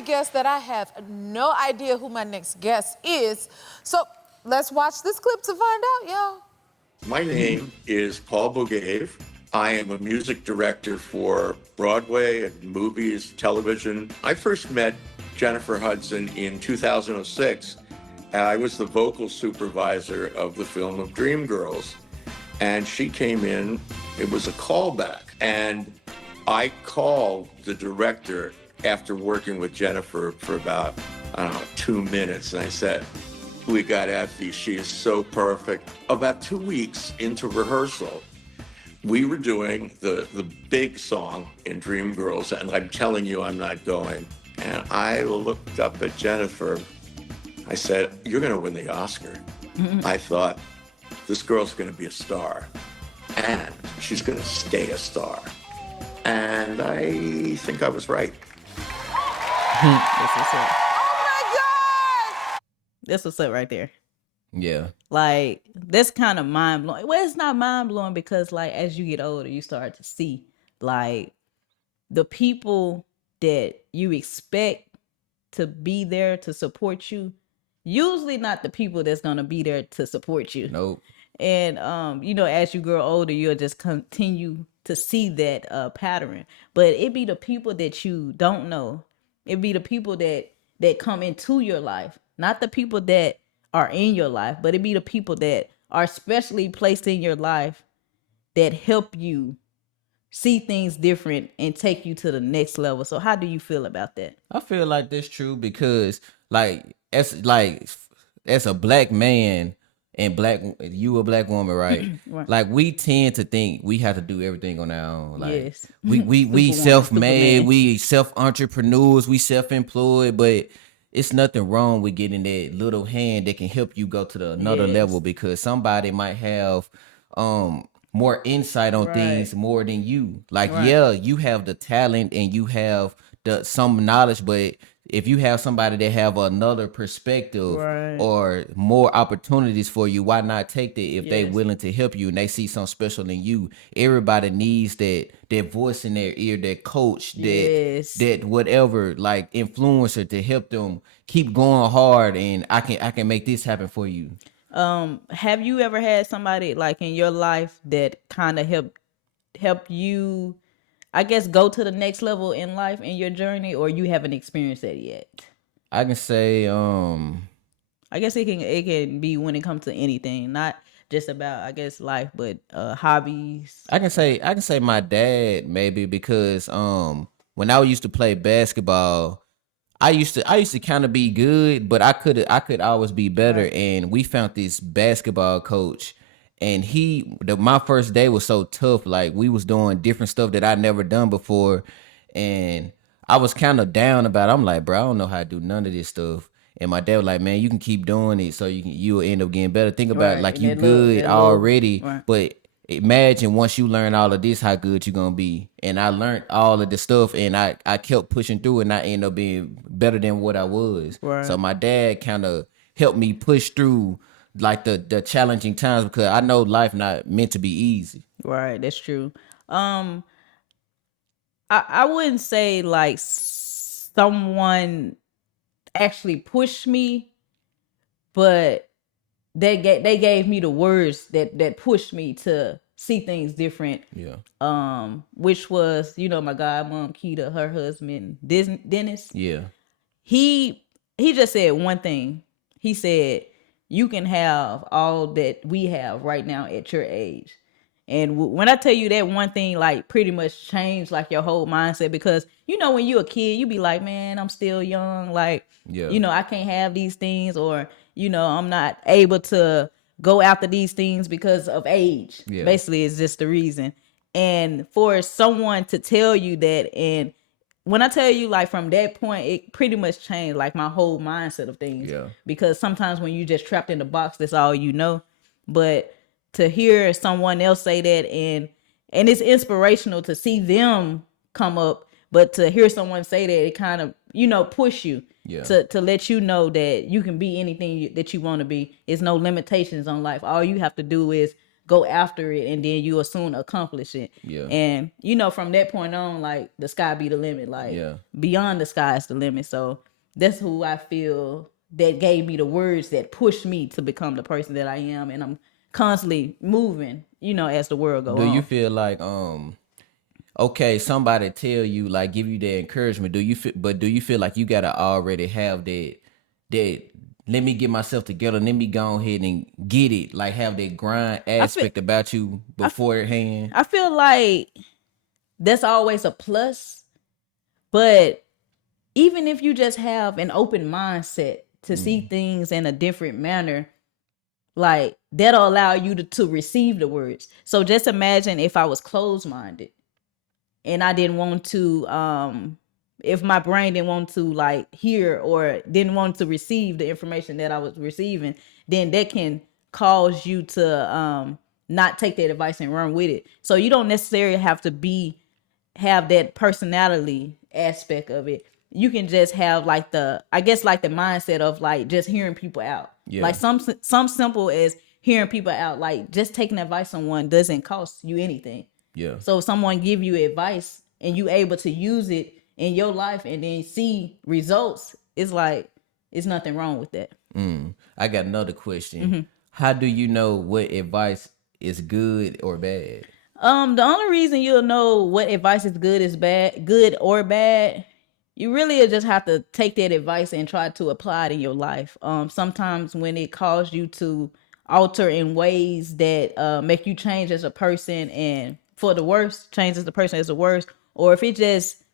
Guest that I have no idea who my next guest is. So let's watch this clip to find out, y'all. My name is Paul Bogaev. I am a music director for Broadway and movies, television. I first met Jennifer Hudson in 2006. I was the vocal supervisor of the film of Dreamgirls. And she came in, it was a callback. And I called the director after working with Jennifer for about, 2 minutes. And I said, we got Effie, she is so perfect. About 2 weeks into rehearsal, we were doing the big song in Dreamgirls, and I'm telling you, I'm not going. And I looked up at Jennifer. I said, you're going to win the Oscar. I thought, this girl's going to be a star, and she's going to stay a star. And I think I was right. That's what's up. Oh my God! That's what's up right there. Yeah. Like, that's kind of mind blowing. Well, it's not mind blowing because, like, as you get older, you start to see, like, the people that you expect to be there to support you, usually not the people that's gonna be there to support you. Nope. And as you grow older, you'll just continue to see that pattern. But it be the people that you don't know. It be the people that come into your life, not the people that are in your life, but it be the people that are specially placed in your life that help you see things different and take you to the next level. So how do you feel about that? I feel like that's true because as a black man and you a black woman, right? Right. Like, we tend to think we have to do everything on our own. Like, Yes. we Superwoman, self-made, Superman. we self-entrepreneurs, we self-employed, but it's nothing wrong with getting that little hand that can help you go to another Yes. level, because somebody might have more insight on Right. things more than you. Like, Right. yeah, you have the talent and you have some knowledge, but if you have somebody that have another perspective Right. or more opportunities for you, why not take that if they Yes. willing to help you and they see something special in you? Everybody needs that voice in their ear, that coach, Yes. that whatever, like, influencer to help them keep going hard, and I can make this happen for you. Have you ever had somebody like in your life that kind of help you, I guess, go to the next level in life in your journey, or you haven't experienced that yet? I can say I guess it can be when it comes to anything, not just about, I guess, life, but hobbies. I can say my dad, maybe, because when I used to play basketball, I used to kind of be good, but I could always be better. Right. And we found this basketball coach, and my first day was so tough. Like, we was doing different stuff that I'd never done before, and I was kind of down about it. I'm like, bro, I don't know how to do none of this stuff. And my dad was like, man, you can keep doing it, so you'll end up getting better. Think about it, Right. like, And you that little- good that little- already, right. but imagine once you learn all of this, how good you gonna be. And I learned all of the stuff, and I kept pushing through, and I ended up being better than what I was. Right. So my dad kind of helped me push through, like, the challenging times, because I know life not meant to be easy. Right, that's true. I wouldn't say like someone actually pushed me, but they gave me the words that pushed me to see things different. Yeah. Which was, my godmom Keita, her husband Dennis. Yeah. He just said one thing. He said, you can have all that we have right now at your age. And when I tell you that one thing, like, pretty much changed like your whole mindset, because when you're a kid, you be like, man, I'm still young, like, Yeah. I can't have these things, or I'm not able to go after these things because of age. Yeah. Basically, it's just the reason. And for someone to tell you that, and when I tell you, like, from that point, it pretty much changed like my whole mindset of things. Yeah. Because sometimes when you just trapped in the box, that's all you know. But to hear someone else say that, and it's inspirational to see them come up, but to hear someone say that, it kind of push you. Yeah. To let you know that you can be anything that you want to be. There's no limitations on life. All you have to do is go after it, and then you will soon accomplish it. Yeah. And you know, from that point on, like the sky be the limit. Like Yeah. beyond the sky is the limit. So that's who I feel that gave me the words that pushed me to become the person that I am, and I'm constantly moving, you know, as the world go Do on. you feel like okay, somebody tell you, like, give you that encouragement? Do you feel like you gotta already have that let me get myself together, let me go ahead and get it, like have that grind aspect about you beforehand? I feel like that's always a plus, but even if you just have an open mindset to see things in a different manner, like that'll allow you to receive the words. So just imagine if I was closed-minded and I didn't want to if my brain didn't want to like hear or didn't want to receive the information that I was receiving, then that can cause you to not take that advice and run with it. So you don't necessarily have to have that personality aspect of it. You can just have like the mindset of like just hearing people out. Yeah. Like some simple as hearing people out. Like just taking advice on one doesn't cost you anything. Yeah. So if someone give you advice and you able to use it in your life and then see results, it's like it's nothing wrong with that. I got another question. How do you know what advice is good or bad? The only reason you'll know what advice is good or bad, you really just have to take that advice and try to apply it in your life. Sometimes when it calls you to alter in ways that make you change as a person and for the worse, changes the person as the worst, or if it just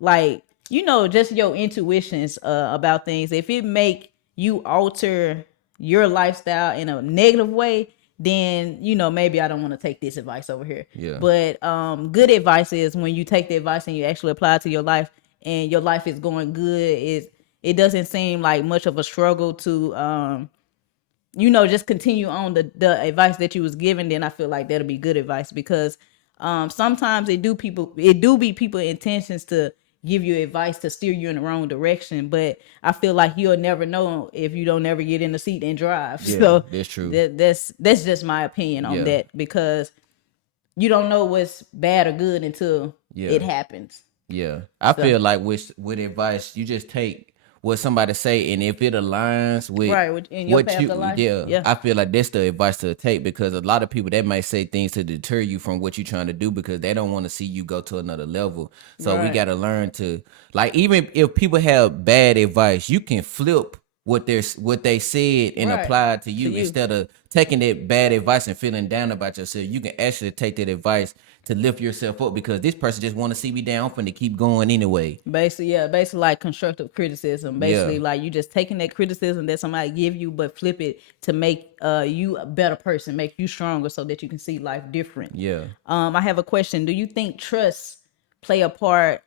like, you know, just your intuitions about things, if it make you alter your lifestyle in a negative way, then you know maybe I don't want to take this advice over here. Yeah. But good advice is when you take the advice and you actually apply it to your life and your life is going good. It doesn't seem like much of a struggle to you know, just continue on the advice that you was given. Then I feel like that'll be good advice, because sometimes it do be people intentions to give you advice to steer you in the wrong direction, but I feel like you'll never know if you don't ever get in the seat and drive. Yeah, So that's true. That's just my opinion on that, because you don't know what's bad or good until it happens. Yeah. I feel like with advice, you just take what somebody say, and if it aligns with Right, in your what path of life. Yeah. I feel like that's the advice to take, because a lot of people, they might say things to deter you from what you're trying to do because they don't want to see you go to another level. So we Right. got to learn to, like, even if people have bad advice, you can flip what they said and Right. apply it to you, To you. instead of taking that bad advice and feeling down about yourself. You can actually take that advice to lift yourself up, because this person just want to see me down, I'm finna keep going anyway. Basically like constructive criticism. Basically, like you just taking that criticism that somebody give you, but flip it to make you a better person, make you stronger, so that you can see life different. Yeah. I have a question. Do you think trust play a part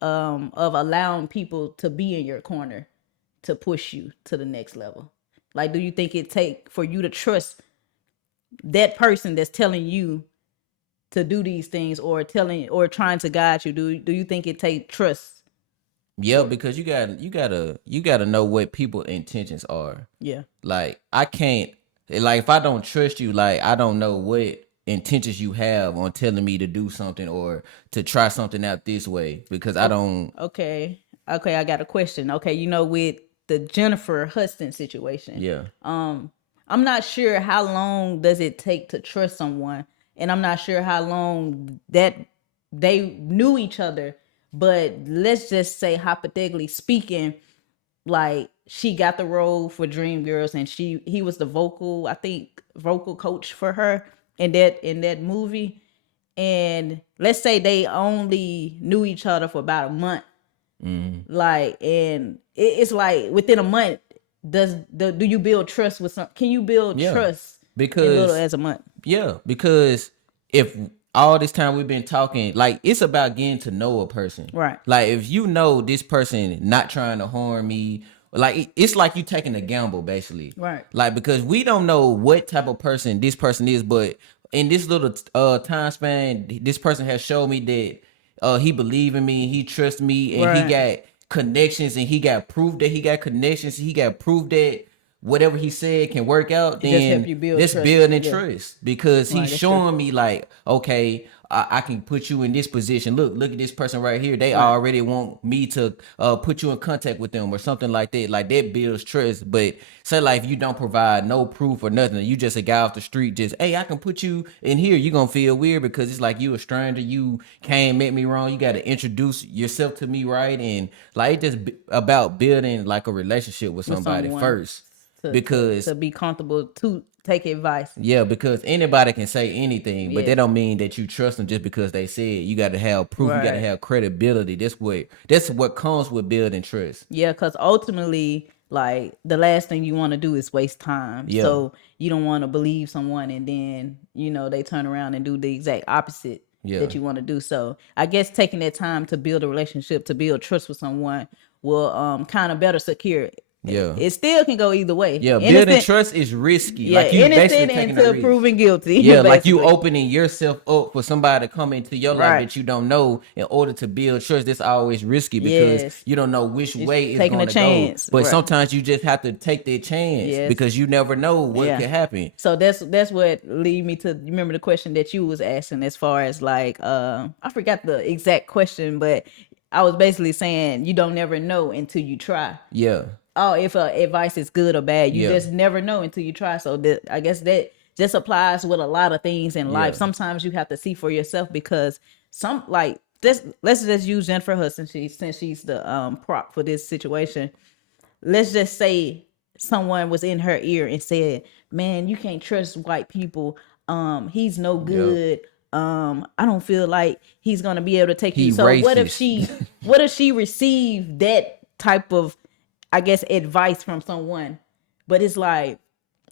of allowing people to be in your corner to push you to the next level? Like, do you think it take for you to trust that person that's telling you to do these things or trying to guide you? Do you think it take trust? Yeah, because you gotta know what people's intentions are. Yeah. Like, I can't, like, if I don't trust you, like, I don't know what intentions you have on telling me to do something or to try something out this way, because I don't. Okay, I got a question. Okay, you know, with the Jennifer Hudson situation. Yeah. I'm not sure how long does it take to trust someone, and I'm not sure how long that they knew each other, but let's just say, hypothetically speaking, like she got the role for Dreamgirls and he was the vocal coach for her in that movie. And let's say they only knew each other for about a month. Like, and it's like within a month, do you build trust with some? Can you build trust Because in little as a month? Yeah, because if all this time we've been talking, like, it's about getting to know a person. Right. Like, if you know this person not trying to harm me, like, it's like you taking a gamble, basically. Right. Like, because we don't know what type of person this person is, but in this little time span, this person has showed me that he believe in me, he trusts me, and he Right. got connections, and he got proof that he got connections. He got proof that whatever he said can work out, It just help then you build that's trust. building Yeah. trust, because Right, he's that's showing me like, okay, I can put you in this position. Look at this person right here. They Right. already want me to put you in contact with them or something like that. Like that builds trust. But say like if you don't provide no proof or nothing, you just a guy off the street, just hey, I can put you in here. You gonna feel weird because it's like you a stranger. You came met me wrong. You got to introduce yourself to me, right? And like it just about building like a relationship with With somebody someone first, to because be comfortable to take advice. yeah, because anybody can say anything, but Yes. that don't mean that you trust them just because they said it. You got to have proof. You got to Right. have credibility. That's what comes with building trust. Yeah, because ultimately, like the last thing you want to do is waste time. Yeah. So you don't want to believe someone and then they turn around and do the exact opposite Yeah. that you want to do. So I guess taking that time to build a relationship, to build trust with someone, will kind of better secure it. Yeah. It still can go either way. Yeah, building Innocent, trust is risky. yeah, Like you basically innocent taking a until risk. proven guilty. Yeah, like you basically. opening yourself up for somebody to come into your life Right. that you don't know in order to build trust. That's always risky because Yes. you don't know which way it's taking going a to go. chance. But Right. sometimes you just have to take that chance Yes. because you never know what Yeah. could happen. So that's what lead me to remember the question that you was asking as far as like I forgot the exact question, but I was basically saying you don't never know until you try. Yeah. Oh, if advice is good or bad, you Yeah. just never know until you try. So I guess that just applies with a lot of things in life. Yeah. Sometimes you have to see for yourself because some like this. Let's just use Jennifer Hudson. Since she's the prop for this situation. Let's just say someone was in her ear and said, "Man, you can't trust white people. He's no good. I don't feel like he's gonna be able to take He you." So racist. what if she received that type of, I guess, advice from someone? But it's like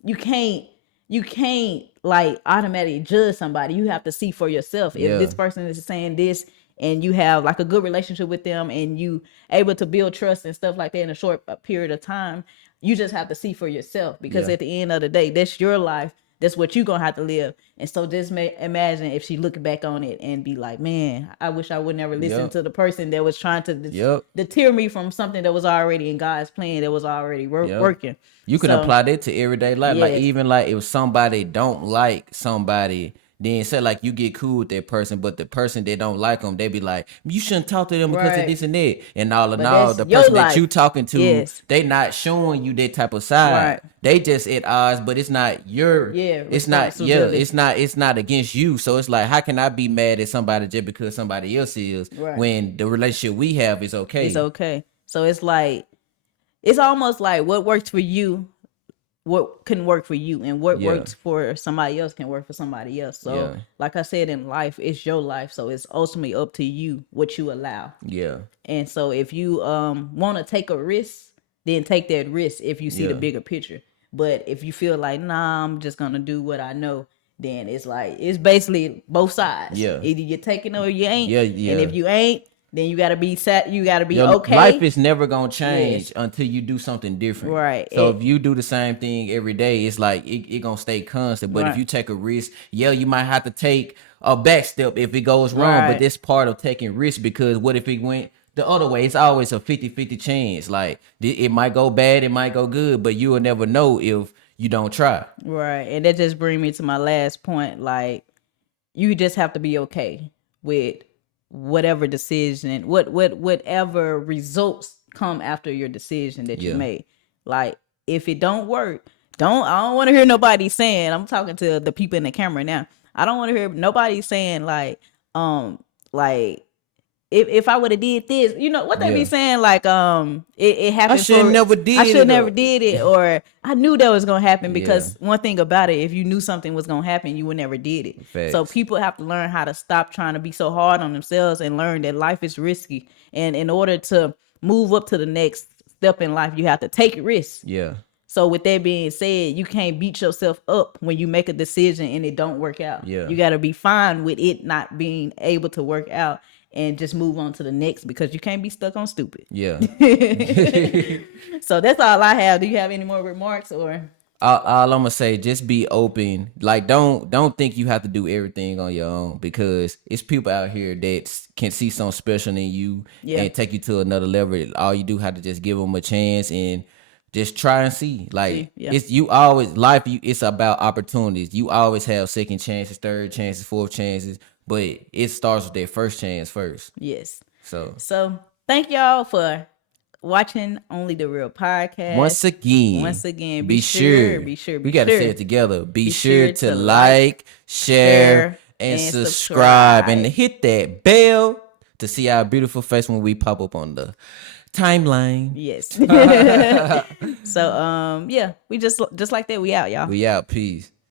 you can't like automatically judge somebody. You have to see for yourself. If Yeah. this person is saying this and you have like a good relationship with them and you able to build trust and stuff like that in a short period of time, you just have to see for yourself because Yeah. at the end of the day, that's your life. That's what you're gonna have to live. And so just imagine if she look back on it and be like, man, I wish I would never listen Yep. to the person that was trying to Yep. deter me from something that was already in God's plan, that was already Yep. working. You can So, apply that to everyday life. Like yes. even like if somebody don't like somebody, then say like you get cool with that person, but the person that don't like them, they be like, you shouldn't talk to them because of Right. this and that. And all in But all, that's the your person that life. you talking to, Yes. they not showing you that type of side. Right. They just at odds, but it's not your it's not responsibility. it's not against you. So it's like how can I be mad at somebody just because somebody else is Right. when the relationship we have is okay. It's okay. So it's like it's almost like what works for you, what can work for you, and what Yeah. works for somebody else can work for somebody else. So Yeah. like I said, in life, it's your life. So it's ultimately up to you what you allow. Yeah. And so if you want to take a risk, then take that risk if you see the Yeah. bigger picture. But if you feel like, nah, I'm just gonna do what I know, then it's like it's basically both sides. Yeah. Either you're taking or you ain't. Yeah, yeah. And if you ain't, then you gotta be set. You gotta be Your okay. life is never gonna change Yes. until you do something different. Right. So if you do the same thing every day, it's like it gonna stay constant. But if Right. you take a risk, yeah, you might have to take a back step if it goes wrong. Right. But that's part of taking risk because what if it went the other way? It's always a 50-50 chance. Like it might go bad, it might go good, but you will never know if you don't try. Right. And that just brings me to my last point. Like, you just have to be okay with whatever decision, whatever results come after your decision that you Yeah. made. Like, if it don't work, I don't want to hear nobody saying, I'm talking to the people in the camera now. I don't want to hear nobody saying like if I would have did this, what they be Yeah. saying, like it happened. I should never did I should it, never or- did it, or I knew that was gonna happen. Because Yeah. one thing about it, if you knew something was gonna happen, you would never did it. So Facts. people have to learn how to stop trying to be so hard on themselves and learn that life is risky. And in order to move up to the next step in life, you have to take risks. Yeah. So with that being said, you can't beat yourself up when you make a decision and it don't work out. Yeah. You got to be fine with it not being able to work out and just move on to the next, because you can't be stuck on stupid. Yeah. So that's all I have. Do you have any more remarks or? All I'm gonna say, just be open. Like, don't think you have to do everything on your own, because it's people out here that can see something special in you Yeah. and take you to another level. All you do have to just give them a chance and just try and see. Like Yeah. it's you always life. It's about opportunities. You always have second chances, third chances, fourth chances, but it starts with that first chance first. Yes. So So thank y'all for watching Only the Real podcast. once again, be sure, we got to say it together. Be sure to like, share, and subscribe, and hit that bell to see our beautiful face when we pop up on the timeline. Yes. So yeah, we just like that. We out, y'all. We out. Peace.